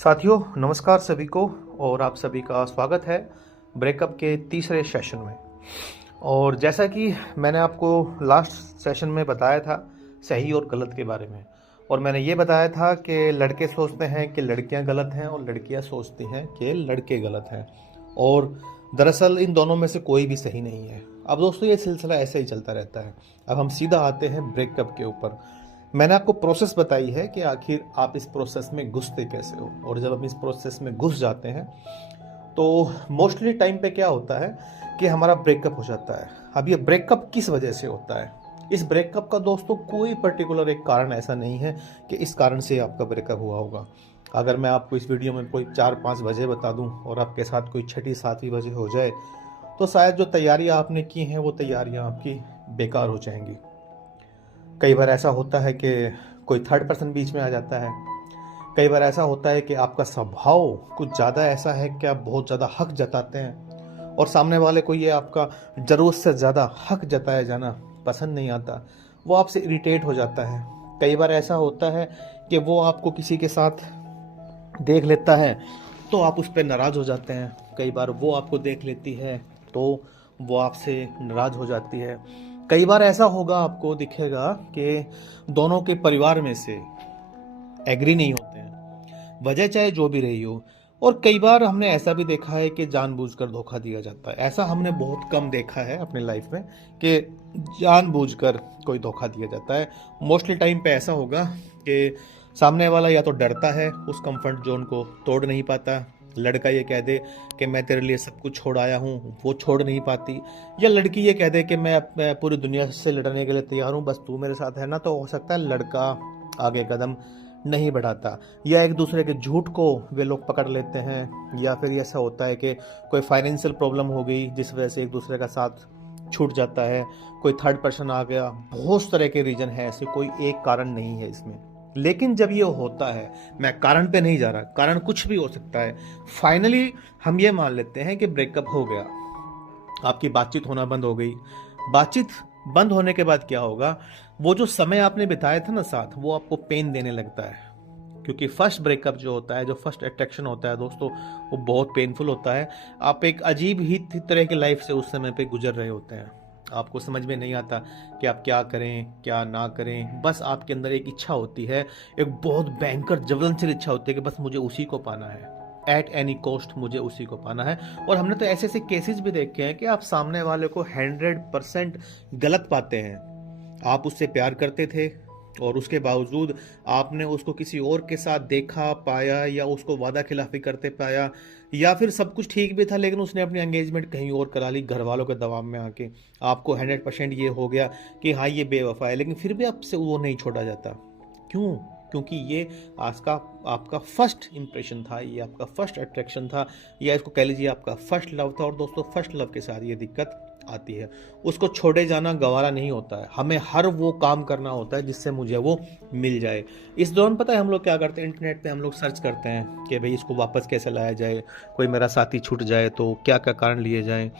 साथियों नमस्कार सभी को। और आप सभी का स्वागत है ब्रेकअप के तीसरे सेशन में। और जैसा कि मैंने आपको लास्ट सेशन में बताया था सही और गलत के बारे में, और मैंने ये बताया था कि लड़के सोचते हैं कि लड़कियां गलत हैं और लड़कियां सोचती हैं कि लड़के गलत हैं, और दरअसल इन दोनों में से कोई भी सही नहीं है। अब दोस्तों ये सिलसिला ऐसे ही चलता रहता है। अब हम सीधा आते हैं ब्रेकअप के ऊपर। मैंने आपको प्रोसेस बताई है कि आखिर आप इस प्रोसेस में घुसते कैसे हो, और जब आप इस प्रोसेस में घुस जाते हैं तो मोस्टली टाइम पे क्या होता है कि हमारा ब्रेकअप हो जाता है। अब ये ब्रेकअप किस वजह से होता है? इस ब्रेकअप का दोस्तों कोई पर्टिकुलर एक कारण ऐसा नहीं है कि इस कारण से आपका ब्रेकअप हुआ होगा। अगर मैं आपको इस वीडियो में कोई 4-5 वजह बता दूं और आपके साथ कोई 6ठी-7वीं वजह हो जाए तो शायद जो तैयारियां आपने की हैं वो तैयारियां आपकी बेकार हो जाएंगी। कई बार ऐसा होता है कि कोई थर्ड पर्सन बीच में आ जाता है। कई बार ऐसा होता है कि आपका स्वभाव कुछ ज़्यादा ऐसा है कि आप बहुत ज़्यादा हक जताते हैं और सामने वाले को ये आपका ज़रूरत से ज़्यादा हक जताया जाना पसंद नहीं आता, वो आपसे इरिटेट हो जाता है। कई बार ऐसा होता है कि वो आपको किसी के साथ देख लेता है तो आप उस पर नाराज़ हो जाते हैं। कई बार वो आपको देख लेती है तो वो आपसे नाराज़ हो जाती है। कई बार ऐसा होगा, आपको दिखेगा कि दोनों के परिवार में से एग्री नहीं होते हैं, वजह चाहे जो भी रही हो। और कई बार हमने ऐसा भी देखा है कि जानबूझकर धोखा दिया जाता है। ऐसा हमने बहुत कम देखा है अपने लाइफ में कि जानबूझकर कोई धोखा दिया जाता है। मोस्टली टाइम पे ऐसा होगा कि सामने वाला या तो डरता है, उस कंफर्ट जोन को तोड़ नहीं पाता। लड़का ये कह दे कि मैं तेरे लिए सब कुछ छोड़ आया हूँ, वो छोड़ नहीं पाती। या लड़की ये कह दे कि मैं पूरी दुनिया से लड़ने के लिए तैयार हूँ, बस तू मेरे साथ है ना। तो हो सकता है लड़का आगे कदम नहीं बढ़ाता, या एक दूसरे के झूठ को वे लोग पकड़ लेते हैं। या फिर ऐसा होता है कि कोई फाइनेंशियल प्रॉब्लम हो गई जिस वजह से एक दूसरे का साथ छूट जाता है। कोई थर्ड पर्सन आ गया। बहुत तरह के रीजन है, ऐसे कोई एक कारण नहीं है इसमें। लेकिन जब ये होता है, मैं कारण पे नहीं जा रहा, कारण कुछ भी हो सकता है। फाइनली हम ये मान लेते हैं कि ब्रेकअप हो गया, आपकी बातचीत होना बंद हो गई। बातचीत बंद होने के बाद क्या होगा, वो जो समय आपने बिताया था ना साथ, वो आपको पेन देने लगता है। क्योंकि फर्स्ट ब्रेकअप जो होता है, जो फर्स्ट अट्रैक्शन होता है दोस्तों, वो बहुत पेनफुल होता है। आप एक अजीब ही तरह की लाइफ से उस समय पे गुजर रहे होते हैं। आपको समझ में नहीं आता कि आप क्या करें क्या ना करें। बस आपके अंदर एक इच्छा होती है, एक बहुत भयंकर ज्वलनशील इच्छा होती है कि बस मुझे उसी को पाना है, एट एनी कॉस्ट मुझे उसी को पाना है। और हमने तो ऐसे ऐसे केसेस भी देखे हैं कि आप सामने वाले को 100% गलत पाते हैं। आप उससे प्यार करते थे और उसके बावजूद आपने उसको किसी और के साथ देखा पाया, या उसको वादा खिलाफी करते पाया, या फिर सब कुछ ठीक भी था लेकिन उसने अपनी एंगेजमेंट कहीं और करा ली घर वालों के दबाव में आके। आपको 100% ये हो गया कि हाँ ये बेवफा है, लेकिन फिर भी आपसे वो नहीं छोड़ा जाता। क्यों? क्योंकि ये आज का आपका फर्स्ट इंप्रेशन था, ये आपका फर्स्ट अट्रैक्शन था, या इसको कह लीजिए आपका फर्स्ट लव था। और दोस्तों फर्स्ट लव के साथ ये दिक्कत आती है, उसको छोड़े जाना गवारा नहीं होता है। हमें हर वो काम करना होता है जिससे मुझे वो मिल जाए। इस दौरान पता है हम लोग क्या करते हैं, इंटरनेट पे हम लोग सर्च करते हैं कि भाई इसको वापस कैसे लाया जाए, कोई मेरा साथी छूट जाए तो क्या क्या कारण लिए जाए।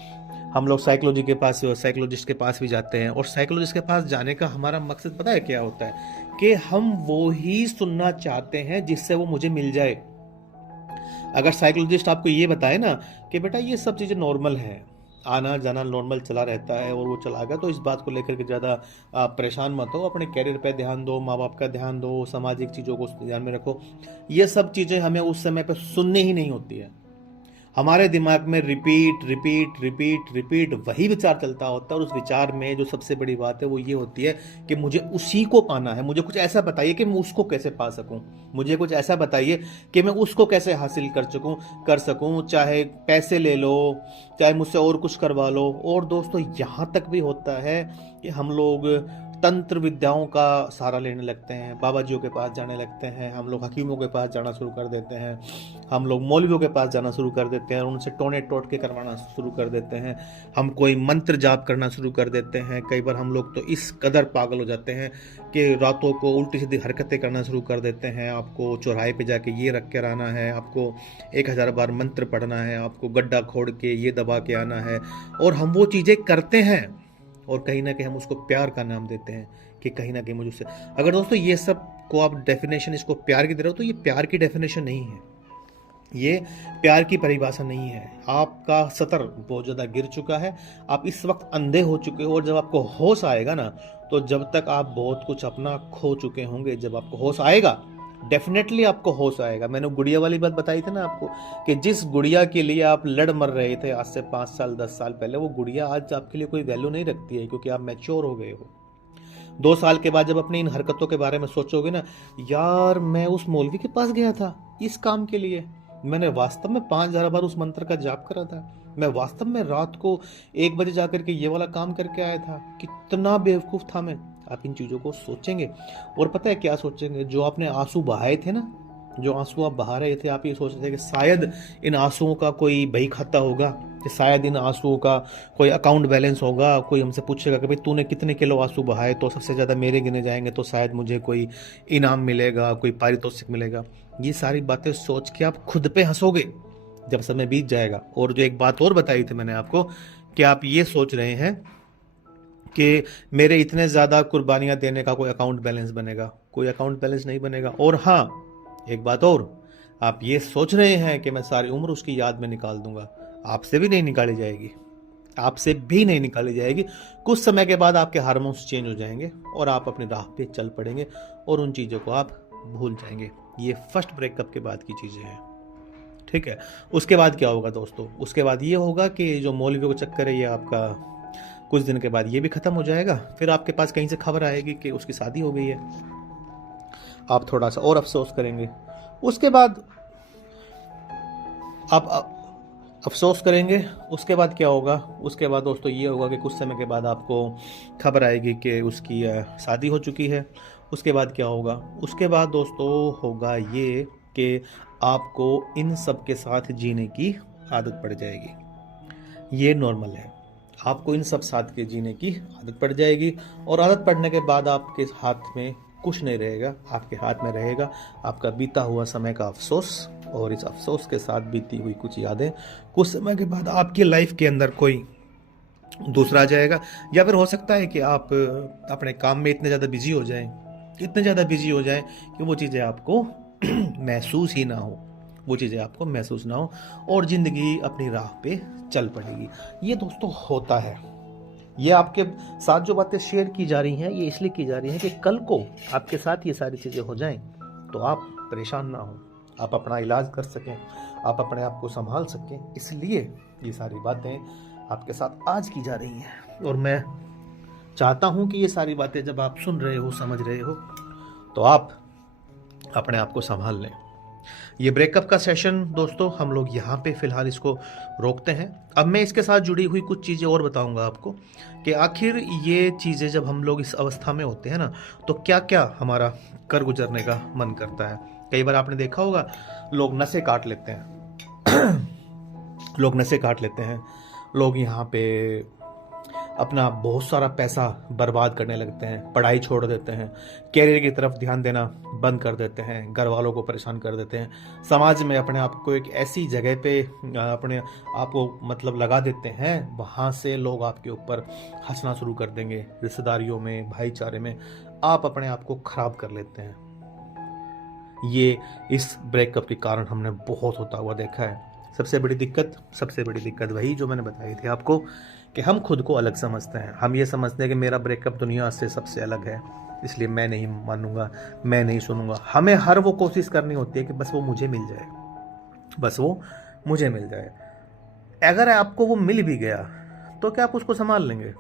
हम लोग साइकोलॉजिस्ट के पास भी जाते हैं, और साइकोलॉजिस्ट के पास जाने का हमारा मकसद पता है क्या होता है, कि हम वो ही सुनना चाहते हैं जिससे वो मुझे मिल जाए। अगर साइकोलॉजिस्ट आपको ये बताए ना कि बेटा ये सब चीज़ें नॉर्मल है, आना जाना नॉर्मल चला रहता है और वो चला गया, तो इस बात को लेकर के ज़्यादा परेशान मत हो, अपने कैरियर पे ध्यान दो, माँ बाप का ध्यान दो, सामाजिक चीज़ों को ध्यान में रखो। ये सब चीज़ें हमें उस समय पे सुननी ही नहीं होती है। हमारे दिमाग में रिपीट रिपीट रिपीट रिपीट वही विचार चलता होता है, और उस विचार में जो सबसे बड़ी बात है वो ये होती है कि मुझे उसी को पाना है। मुझे कुछ ऐसा बताइए कि मैं उसको कैसे पा सकूं, मुझे कुछ ऐसा बताइए कि मैं उसको कैसे हासिल कर सकूं, चाहे पैसे ले लो, चाहे मुझसे और कुछ करवा लो। और दोस्तों यहाँ तक भी होता है कि हम लोग तंत्र विद्याओं का सहारा लेने लगते हैं, बाबा जियों के पास जाने लगते हैं, हम लोग हकीमों के पास जाना शुरू कर देते हैं, हम लोग मौलवियों के पास जाना शुरू कर देते हैं, उनसे टोने टोट के करवाना शुरू कर देते हैं, हम कोई मंत्र जाप करना शुरू कर देते हैं। कई बार हम लोग तो इस कदर पागल हो जाते हैं कि रातों को उल्टी सीधी हरकतें करना शुरू कर देते हैं। आपको चौराहे पे जाके ये रख कर आना है, आपको 1000 बार मंत्र पढ़ना है, आपको गड्ढा खोद के ये दबा के आना है, और हम वो चीज़ें करते हैं और कहीं ना कहीं हम उसको प्यार का नाम देते हैं कि कहीं ना कहीं मुझे उससे। अगर दोस्तों ये सब को आप डेफिनेशन इसको प्यार की दे रहे हो, तो ये प्यार की डेफिनेशन नहीं है। ये प्यार की परिभाषा नहीं है। आपका सतर बहुत ज़्यादा गिर चुका है, आप इस वक्त अंधे हो चुके हो, और जब आपको होश आएगा ना, तो जब तक आप बहुत कुछ अपना खो चुके होंगे, जब आपको होश आएगा, डेफिनेटली आपको होश आएगा। मैंने गुड़िया वाली बात बताई थी ना आपको, कि जिस गुड़िया के लिए आप लड़ मर रहे थे आज से 5 साल 10 साल पहले, वो गुड़िया आज आपके लिए कोई वैल्यू नहीं रखती है, क्योंकि आप मैच्योर हो गए हो। 2 साल के बाद जब अपनी इन हरकतों के बारे में सोचोगे ना, यार मैं उस मौलवी के पास गया था इस काम के लिए, मैंने वास्तव में 5000 बार उस मंत्र का जाप करा था, मैं वास्तव में रात को 1 बजे जाकर के ये वाला काम करके आया था, कितना बेवकूफ़ था मैं। आप इन चीज़ों को सोचेंगे, और पता है क्या सोचेंगे, जो आपने आंसू बहाए थे ना, जो आंसू आप बहा रहे थे, आप ये सोच रहे थे कि शायद इन आंसुओं का कोई बही खाता होगा, कि शायद इन आंसुओं का कोई अकाउंट बैलेंस होगा, कोई हमसे पूछेगा कि भाई तूने कितने किलो आंसू बहाए, तो सबसे ज़्यादा मेरे गिने जाएंगे, तो शायद मुझे कोई इनाम मिलेगा, कोई पारितोषिक मिलेगा। ये सारी बातें सोच के आप खुद पे हंसोगे जब समय बीत जाएगा। और जो एक बात और बताई थी मैंने आपको, कि आप ये सोच रहे हैं कि मेरे इतने ज़्यादा कुर्बानियाँ देने का कोई अकाउंट बैलेंस बनेगा, कोई अकाउंट बैलेंस नहीं बनेगा। और हाँ, एक बात और, आप ये सोच रहे हैं कि मैं सारी उम्र उसकी याद में निकाल दूंगा, आपसे भी नहीं निकाली जाएगी, आपसे भी नहीं निकाली जाएगी। कुछ समय के बाद आपके हार्मोन्स चेंज हो जाएंगे, और आप अपनी राह पे चल पड़ेंगे, और उन चीज़ों को आप भूल जाएंगे। ये फर्स्ट ब्रेकअप के बाद की चीज़ें हैं, ठीक है। उसके बाद क्या होगा दोस्तों, उसके बाद ये होगा कि जो मौलवियों का चक्कर है, ये आपका कुछ दिन के बाद ये भी ख़त्म हो जाएगा। फिर आपके पास कहीं से खबर आएगी कि उसकी शादी हो गई है, आप थोड़ा सा और अफसोस करेंगे। उसके बाद आप अफसोस करेंगे। उसके बाद क्या होगा, उसके बाद दोस्तों ये होगा कि कुछ समय के बाद आपको खबर आएगी कि उसकी शादी हो चुकी है। उसके बाद क्या होगा, उसके बाद दोस्तों होगा ये कि आपको इन सब के साथ जीने की आदत पड़ जाएगी। ये नॉर्मल है, आपको इन सब साथ के जीने की आदत पड़ जाएगी, और आदत पड़ने के बाद आपके हाथ में कुछ नहीं रहेगा, आपके हाथ में रहेगा आपका बीता हुआ समय का अफसोस, और इस अफसोस के साथ बीती हुई कुछ यादें। कुछ समय के बाद आपकी लाइफ के अंदर कोई दूसरा आ जाएगा, या फिर हो सकता है कि आप अपने काम में इतने ज़्यादा बिजी हो जाएं, इतने ज़्यादा बिजी हो जाएं कि वो चीज़ें आपको महसूस ही ना हो, वो चीज़ें आपको महसूस ना हो, और ज़िंदगी अपनी राह पे चल पड़ेगी। ये दोस्तों होता है। ये आपके साथ जो बातें शेयर की जा रही हैं, ये इसलिए की जा रही हैं कि कल को आपके साथ ये सारी चीज़ें हो जाएं तो आप परेशान ना हो, आप अपना इलाज कर सकें, आप अपने आप को संभाल सकें। इसलिए ये सारी बातें आपके साथ आज की जा रही हैं, और मैं चाहता हूं कि ये सारी बातें जब आप सुन रहे हो, समझ रहे हो, तो आप अपने आप को संभाल लें। ये ब्रेकअप का सेशन दोस्तों हम लोग यहाँ पे फ़िलहाल इसको रोकते हैं। अब मैं इसके साथ जुड़ी हुई कुछ चीज़ें और बताऊँगा आपको, कि आखिर ये चीज़ें जब हम लोग इस अवस्था में होते हैं ना, तो क्या क्या हमारा कर गुजरने का मन करता है। कई बार आपने देखा होगा, लोग नसें काट लेते हैं लोग नसें काट लेते हैं, लोग यहाँ पे अपना बहुत सारा पैसा बर्बाद करने लगते हैं, पढ़ाई छोड़ देते हैं, कैरियर की तरफ ध्यान देना बंद कर देते हैं, घर वालों को परेशान कर देते हैं, समाज में अपने आप को एक ऐसी जगह पे अपने आप को मतलब लगा देते हैं, वहाँ से लोग आपके ऊपर हंसना शुरू कर देंगे, रिश्तेदारियों में, भाईचारे में आप अपने आप को खराब कर लेते हैं। ये इस ब्रेकअप के कारण हमने बहुत होता हुआ देखा है। सबसे बड़ी दिक्कत वही जो मैंने बताई थी आपको, कि हम खुद को अलग समझते हैं। हम ये समझते हैं कि मेरा ब्रेकअप दुनिया से सबसे अलग है, इसलिए मैं नहीं मानूंगा, मैं नहीं सुनूंगा। हमें हर वो कोशिश करनी होती है कि बस वो मुझे मिल जाए, बस वो मुझे मिल जाए। अगर आपको वो मिल भी गया तो क्या आप उसको संभाल लेंगे?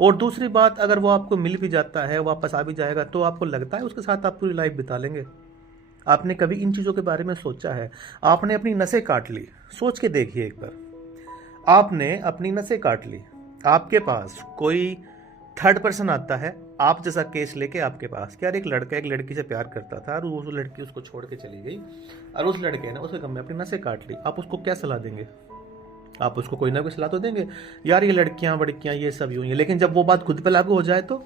और दूसरी बात, अगर वो आपको मिल भी जाता है, वापस आ भी जाएगा, तो आपको लगता है उसके साथ आप पूरी लाइफ बिता लेंगे? आपने कभी इन चीज़ों के बारे में सोचा है? आपने अपनी नसें काट ली, सोच के देखिए एक बार, आपने अपनी नसें काट ली, आपके पास कोई थर्ड पर्सन आता है आप जैसा केस लेके आपके पास, कि यार एक लड़का एक लड़की से प्यार करता था और वो लड़की उसको छोड़ के चली गई, और उस लड़के ने उसके गम में अपनी नसें काट ली। आप उसको क्या सलाह देंगे? आप उसको कोई ना कोई सलाह तो देंगे, यार ये लड़कियां बड़कियां ये सब यूं ही है। लेकिन जब वो बात खुद पे लागू हो जाए, तो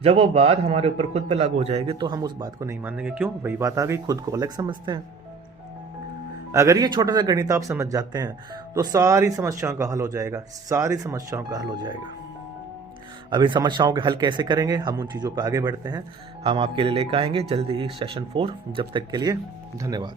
जब वो बात हमारे ऊपर खुद पे लागू हो जाएगी, तो हम उस बात को नहीं मानेंगे। क्यों? वही बात आ गई, खुद को अलग समझते हैं। अगर ये छोटा सा गणित आप समझ जाते हैं, तो सारी समस्याओं का हल हो जाएगा, सारी समस्याओं का हल हो जाएगा। अब इन समस्याओं के हल कैसे करेंगे, हम उन चीज़ों पर आगे बढ़ते हैं, हम आपके लिए लेकर आएंगे जल्दी ही सेशन 4। जब तक के लिए धन्यवाद।